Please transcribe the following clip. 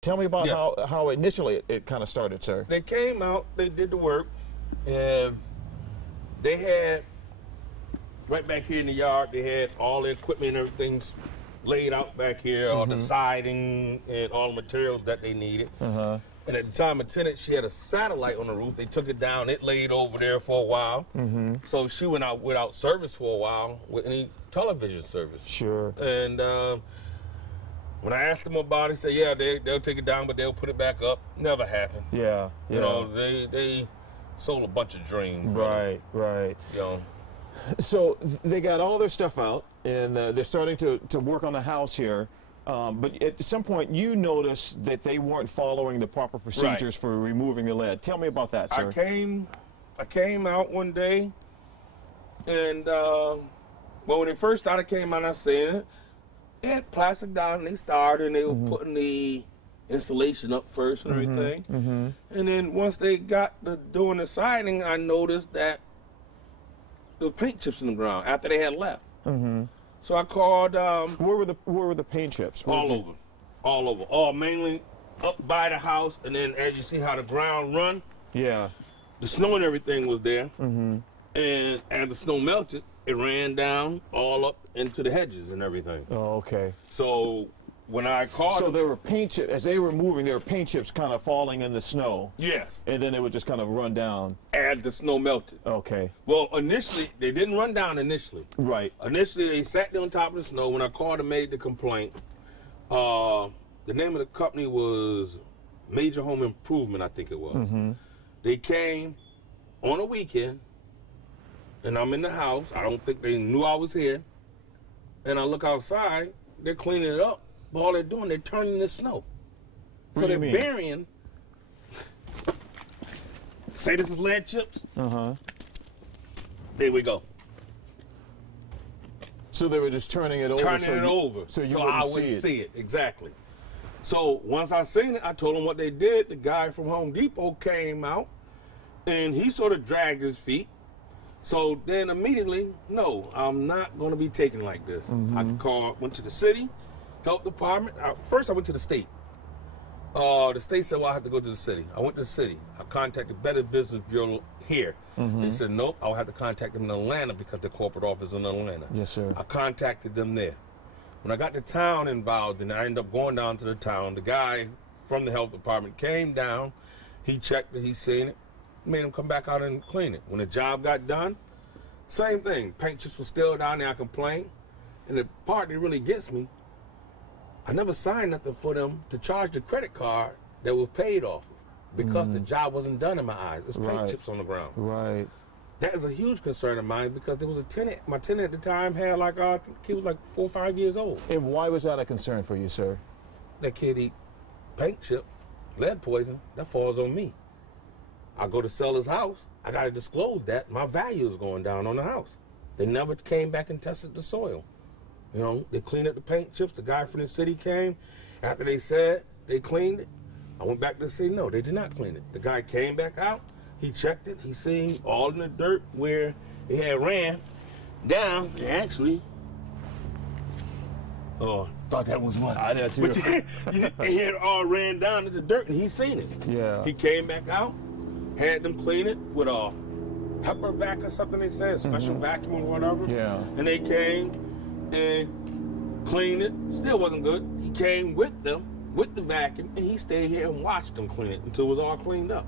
Tell me about how initially it kind of started, sir. They came out, they did the work, and they had, right back here in the yard, they had all the equipment and everything laid out back here, all the siding and all the materials that they needed. And at the time, a tenant, she had a satellite on the roof. They took it down. It laid over there for a while. So she went out without service for a while with any television service. Sure. And when I asked them about it, they said, yeah, they'll take it down, but they'll put it back up. Never happened. Yeah. You know, they sold a bunch of dreams. Right, right. You know. So they got all their stuff out, and they're starting to work on the house here. But at some point, you noticed that they weren't following the proper procedures for removing the lead. Tell me about that, sir. I came out one day, and well, when they first started, came out, I seen it. They had plastic down, and they started, and they were putting the insulation up first and everything. And then once they got to doing the siding, I noticed that there were paint chips in the ground after they had left. So I called. Where were the paint chips? All over. All mainly up by the house, and then as you see how the ground run. Yeah. The snow and everything was there, and as the snow melted, it ran down all up into the hedges and everything. Oh, okay. So when I called, so there were paint chips as they were moving. There were paint chips kind of falling in the snow. Yes. And then it would just kind of run down as the snow melted. Okay. Well, initially they didn't run down initially. Right. Initially they sat there on top of the snow. When I called and made the complaint, the name of the company was Major Home Improvement, I think it was. They came on a weekend, and I'm in the house. I don't think they knew I was here. And I look outside, they're cleaning it up. But all they're doing, they're turning the snow. What so do you they're mean? burying. Say this is lead chips? There we go. So they were just turning it over? Turning it over. So I wouldn't see it. Exactly. So once I seen it, I told them what they did. The guy from Home Depot came out, and he sort of dragged his feet. So then immediately, no, I'm not going to be taken like this. I went to the city, health department. First, I went to the state. The state said, well, I have to go to the city. I went to the city. I contacted Better Business Bureau here. They said, nope, I'll have to contact them in Atlanta because the corporate office is in Atlanta. Yes, sir. I contacted them there. When I got the town involved, and I ended up going down to the town, the guy from the health department came down. He checked it. He seen it. Made him come back out and clean it. When the job got done, same thing. Paint chips were still down there. I complained. And the part that really gets me, I never signed nothing for them to charge the credit card that was paid off because the job wasn't done in my eyes. It's paint chips on the ground. Right. That is a huge concern of mine because there was a tenant. My tenant at the time had like, I think he was like 4 or 5 years old. And why was that a concern for you, sir? That kid eat paint chip, lead poison, that falls on me. I go to sell his house, I got to disclose that. My value is going down on the house. They never came back and tested the soil. You know, they cleaned up the paint chips. The guy from the city came. After they said they cleaned it, I went back to the city. No, they did not clean it. The guy came back out. He checked it. He seen all in the dirt where it had ran down. And actually, oh, thought that was one. I did too. But it had all ran down in the dirt, and he seen it. Yeah. He came back out, had them clean it with a pepper vac or something. They said special vacuum or whatever. Yeah. And they came and cleaned it. Still wasn't good. He came with them with the vacuum, and he stayed here and watched them clean it until it was all cleaned up.